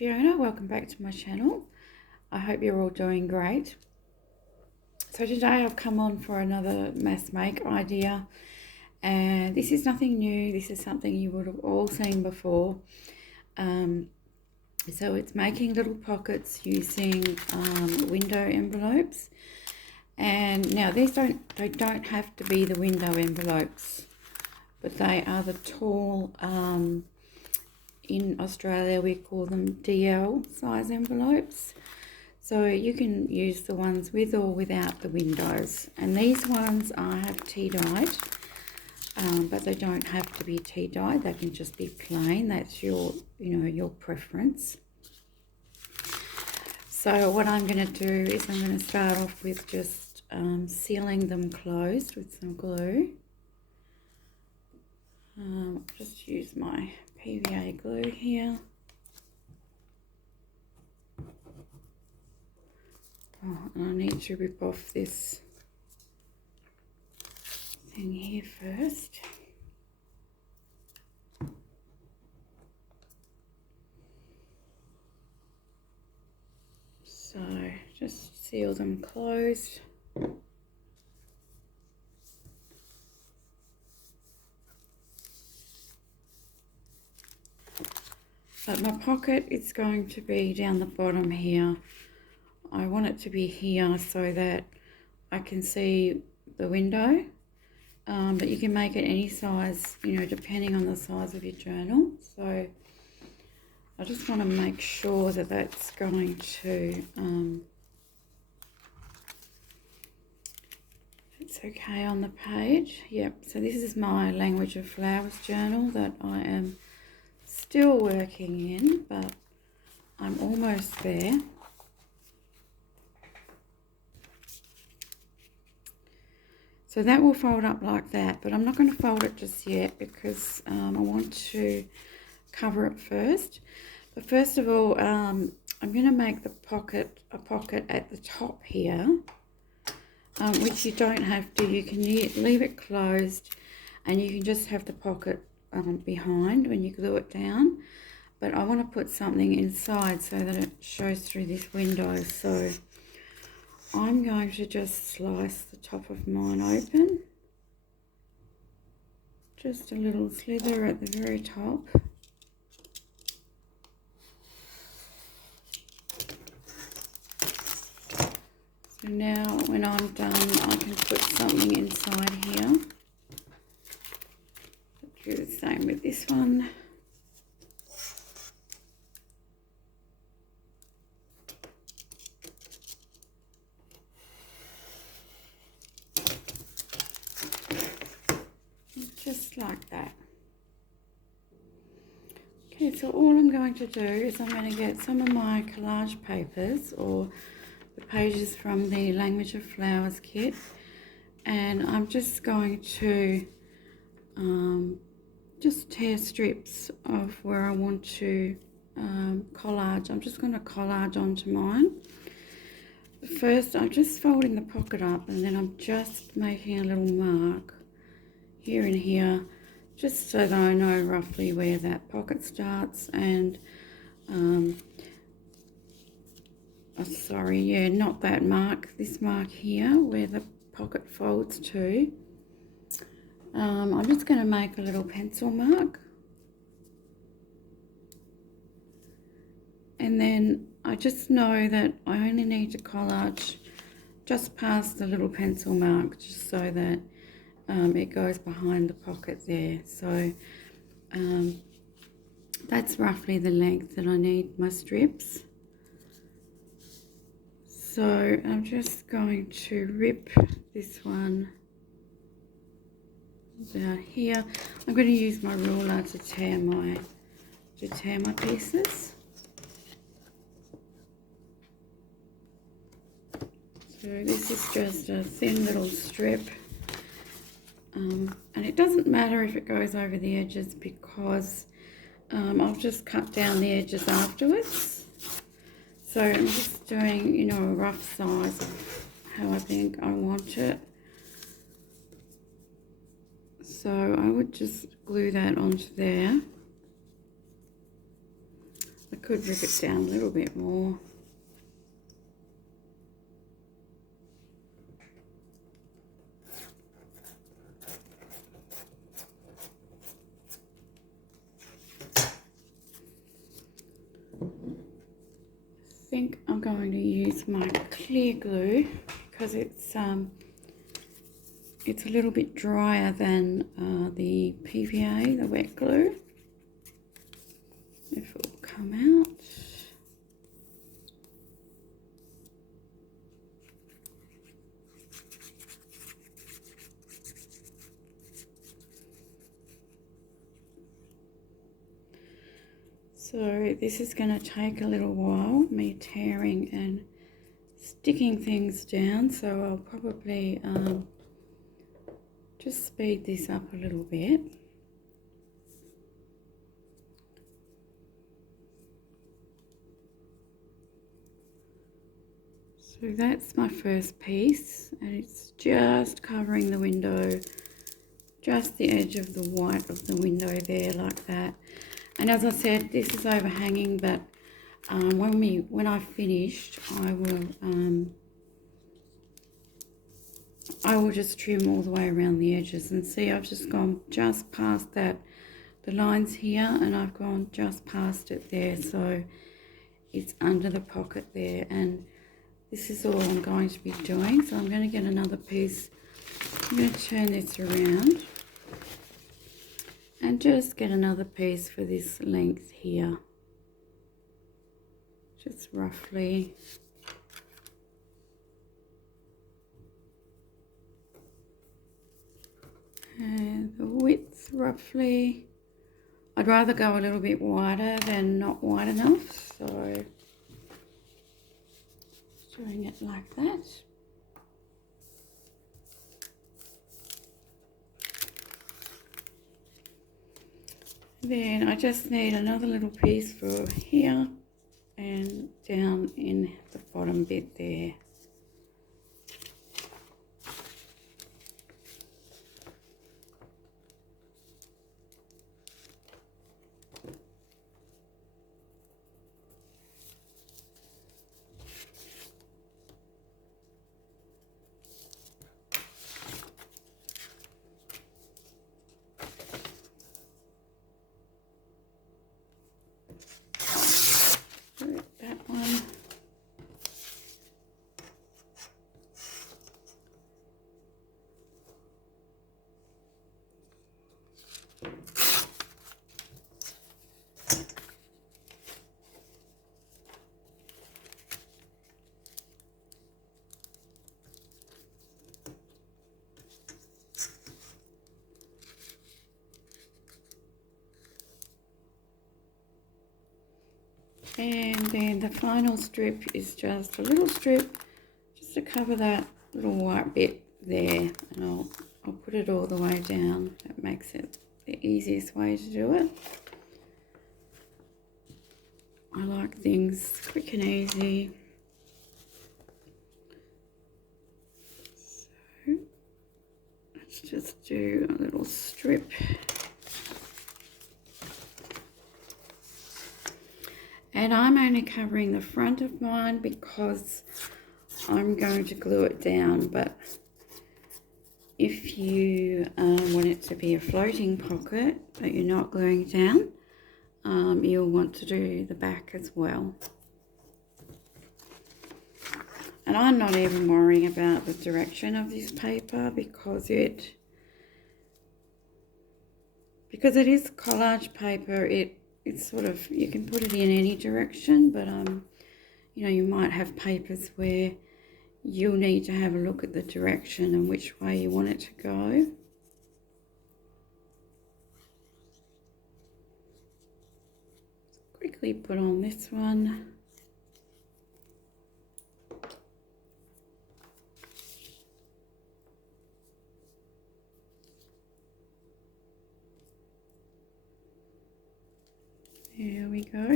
Fiona, welcome back to my channel. I hope you're all doing great. So today I've come on for another mass make idea, and this is nothing new. This is something you would have all seen before. So it's making little pockets using window envelopes, and now they don't have to be the window envelopes, but they are the tall in Australia we call them DL size envelopes. So you can use the ones with or without the windows, and these ones I have tea dyed, but they don't have to be tea dyed. They can just be plain. That's your preference. So what I'm going to do is I'm going to start off with just sealing them closed with some glue. Just use my PVA glue here. Oh, and I need to rip off this thing here first. So just seal them closed. But my pocket is going to be down the bottom here. I want it to be here so that I can see the window, but you can make it any size, depending on the size of your journal. So I just want to make sure that that's going to, it's okay on the page. Yep, so this is my Language of Flowers journal that I am still working in, but I'm almost there. So that will fold up like that, but I'm not going to fold it just yet because I want to cover it first. But first of all, I'm going to make a pocket at the top here, which you don't have to. You can leave it closed, and you can just have the pocket behind when you glue it down. But I want to put something inside so that it shows through this window. So I'm going to just slice the top of mine open. Just a little slither at the very top. So now when I'm done, I can put something inside here. Do the same with this one. Just like that. Okay, so all I'm going to do is I'm going to get some of my collage papers or the pages from the Language of Flowers kit, and I'm just going to just tear strips of where I want to collage. I'm just going to collage onto mine. First, I'm just folding the pocket up, and then I'm just making a little mark here and here, just so that I know roughly where that pocket starts. And not that mark, this mark here where the pocket folds to. I'm just going to make a little pencil mark, and then I just know that I only need to collage just past the little pencil mark, just so that it goes behind the pocket there. So that's roughly the length that I need my strips. So I'm just going to rip this one about here. I'm going to use my ruler to tear my pieces. So this is just a thin little strip. And it doesn't matter if it goes over the edges because I'll just cut down the edges afterwards. So I'm just doing, a rough size of how I think I want it. So I would just glue that onto there. I could rip it down a little bit more. I think I'm going to use my clear glue because it's a little bit drier than the PVA, the wet glue. If it will come out. So this is going to take a little while, me tearing and sticking things down, so I'll probably just speed this up a little bit. So that's my first piece, and it's just covering the window, just the edge of the white of the window there, like that. And as I said, this is overhanging, but when I've finished, I will just trim all the way around the edges. And see, I've just gone just past that, the lines here, and I've gone just past it there, so it's under the pocket there. And this is all I'm going to be doing. So I'm going to get another piece. I'm going to turn this around and just get another piece for this length here, just roughly. And the width roughly, I'd rather go a little bit wider than not wide enough, so doing it like that. Then I just need another little piece for here and down in the bottom bit there. That one. And then the final strip is just a little strip just to cover that little white bit there, and I'll put it all the way down. That makes it the easiest way to do it. I like things quick and easy. So let's just do a little strip. And I'm only covering the front of mine because I'm going to glue it down, but if you want it to be a floating pocket that you're not gluing down, you'll want to do the back as well. And I'm not even worrying about the direction of this paper because it is collage paper. It's sort of, you can put it in any direction, but you know, you might have papers where you'll need to have a look at the direction and which way you want it to go. Quickly put on this one. There we go.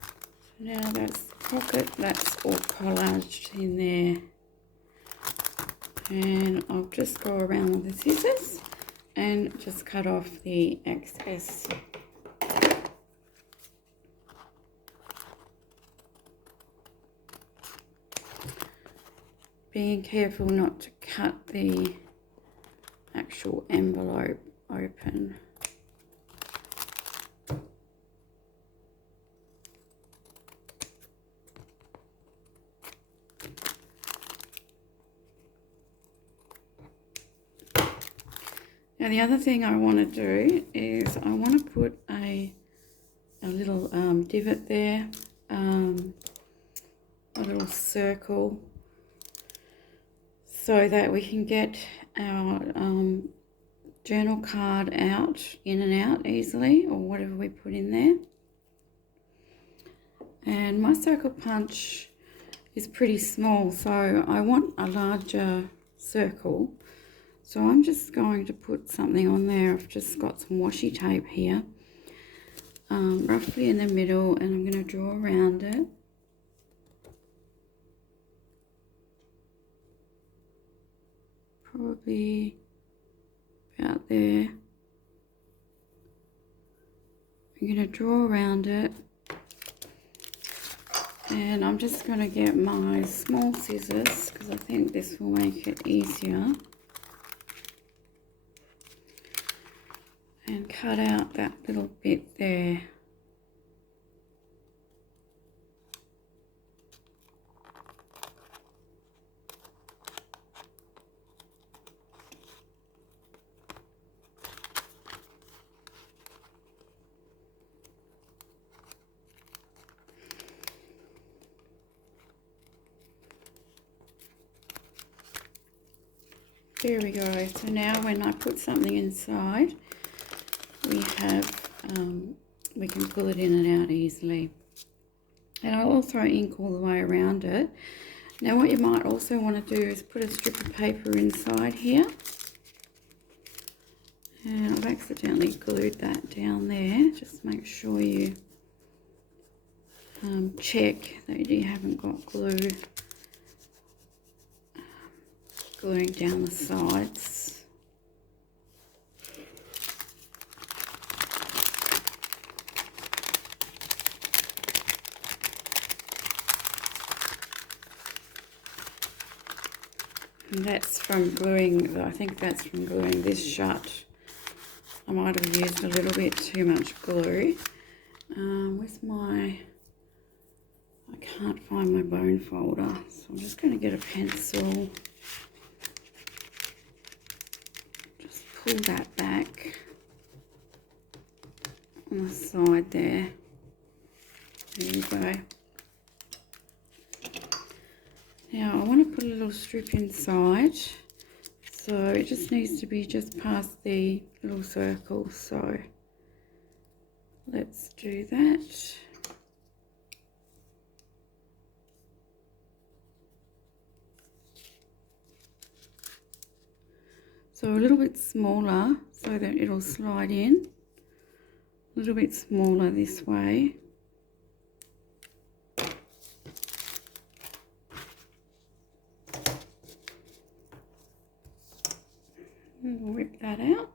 So now that's the pocket, that's all collaged in there. And I'll just go around with the scissors and just cut off the excess. being careful not to cut the actual envelope open. Now the other thing I want to do is I want to put a little divot there, a little circle, so that we can get our journal card out, in and out easily, or whatever we put in there. And my circle punch is pretty small, so I want a larger circle. So I'm just going to put something on there. I've just got some washi tape here, roughly in the middle, and I'm going to draw around it. Probably about there. I'm going to draw around it, and I'm just going to get my small scissors because I think this will make it easier, and cut out that little bit there. There we go. So now when I put something inside, we have, we can pull it in and out easily. And I'll also ink all the way around it. Now what you might also want to do is put a strip of paper inside here. And I've accidentally glued that down there. Just make sure you check that you haven't got glue gluing down the sides. And that's from gluing, I think that's from gluing this shut. I might have used a little bit too much glue. Where's my, I can't find my bone folder, so I'm just going to get a pencil. Just pull that back on the side there. There you go. Now I want to put a little strip inside, so it just needs to be just past the little circle, so let's do that. So a little bit smaller so that it'll slide in, a little bit smaller this way. And we'll whip that out.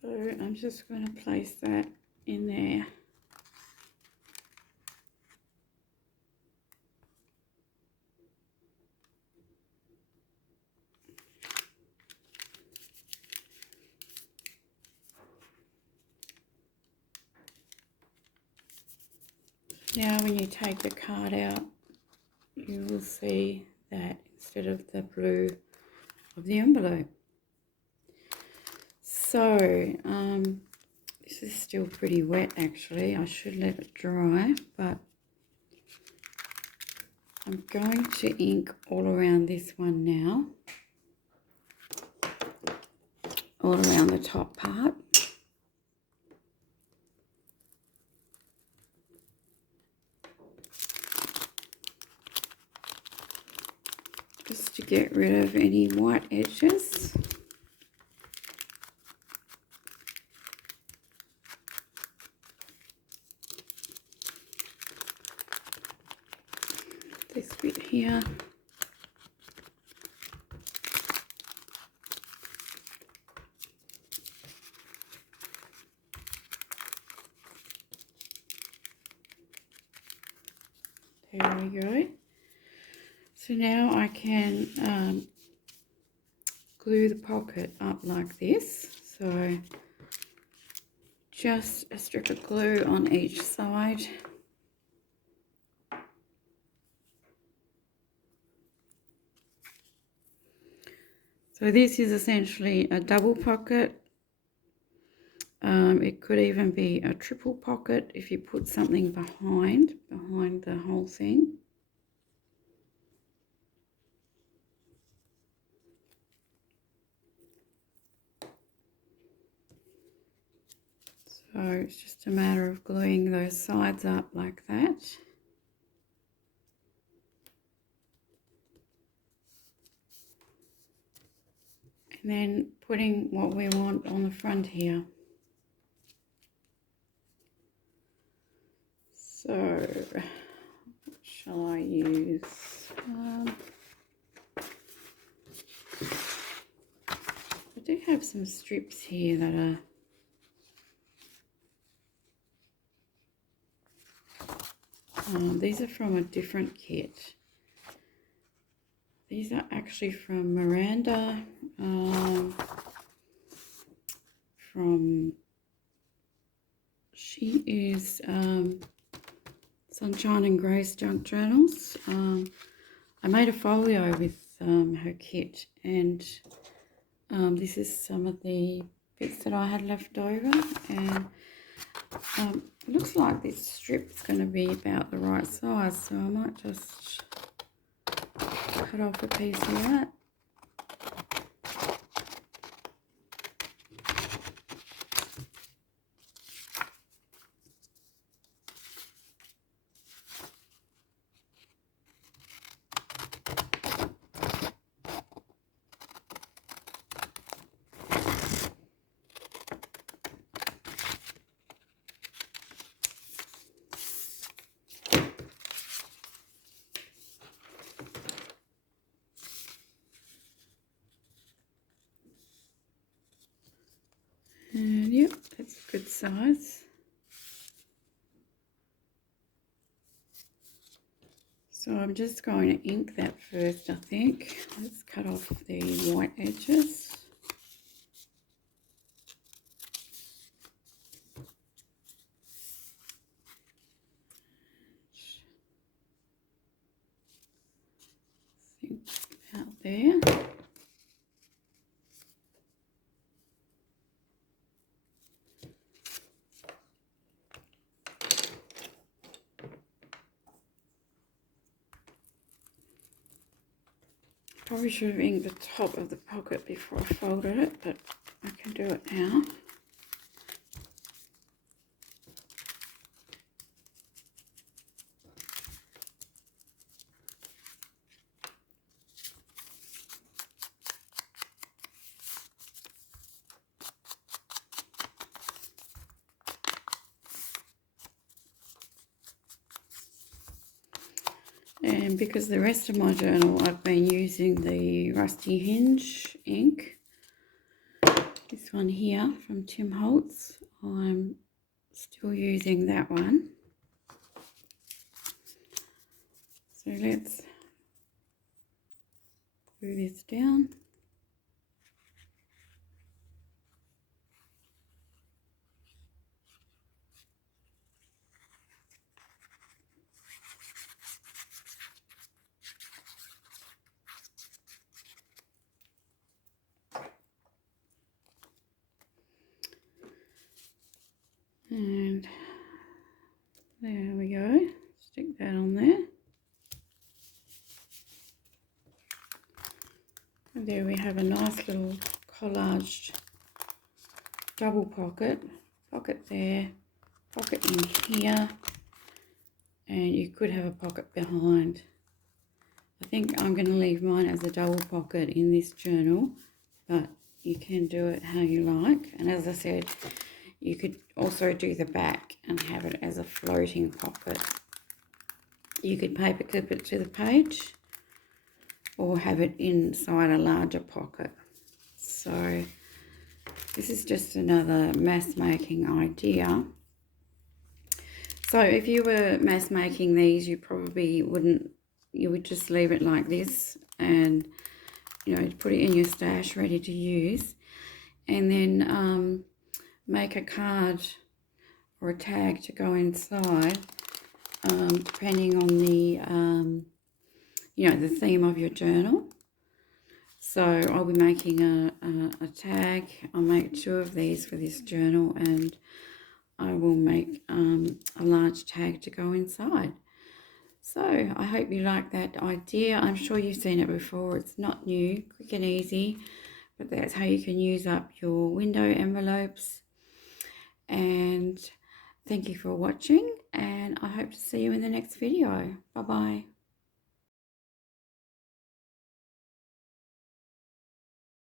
So I'm just going to place that in there. Now when you take the card out, you will see that instead of the blue of the envelope. So this is still pretty wet actually. I should let it dry, but I'm going to ink all around this one now, all around the top part. Just to get rid of any white edges. This bit here. There we go. So now I can glue the pocket up like this. So just a strip of glue on each side. So this is essentially a double pocket. It could even be a triple pocket if you put something behind the whole thing. So it's just a matter of gluing those sides up like that. And then putting what we want on the front here. So, what shall I use? I do have some strips here that are these are from a different kit. These are actually from Miranda, she is Sunshine and Grace Junk Journals. I made a folio with her kit, and this is some of the bits that I had left over, and it looks like this strip is going to be about the right size, so I might just cut off a piece of that. And yep, that's a good size. So I'm just going to ink that first, I think. Let's cut off the white edges. I think about there. Probably should have inked the top of the pocket before I folded it, but I can do it now. And because the rest of my journal I've been using the Rusty Hinge ink, this one here from Tim Holtz, I'm still using that one. So let's glue this down. And there we go, stick that on there. And there we have a nice little collaged double pocket. Pocket there, pocket in here, and you could have a pocket behind. I think I'm going to leave mine as a double pocket in this journal, but you can do it how you like. And as I said, you could also do the back and have it as a floating pocket. You could paper clip it to the page or have it inside a larger pocket. So this is just another mass making idea. So if you were mass making these, you probably wouldn't, you would just leave it like this and, you know, put it in your stash ready to use, and then make a card or a tag to go inside, depending on the, you know, the theme of your journal. So I'll be making a tag. I'll make 2 of these for this journal, and I will make a large tag to go inside. So I hope you like that idea. I'm sure you've seen it before. It's not new, quick and easy, but that's how you can use up your window envelopes. And thank you for watching, and I hope to see you in the next video. Bye bye.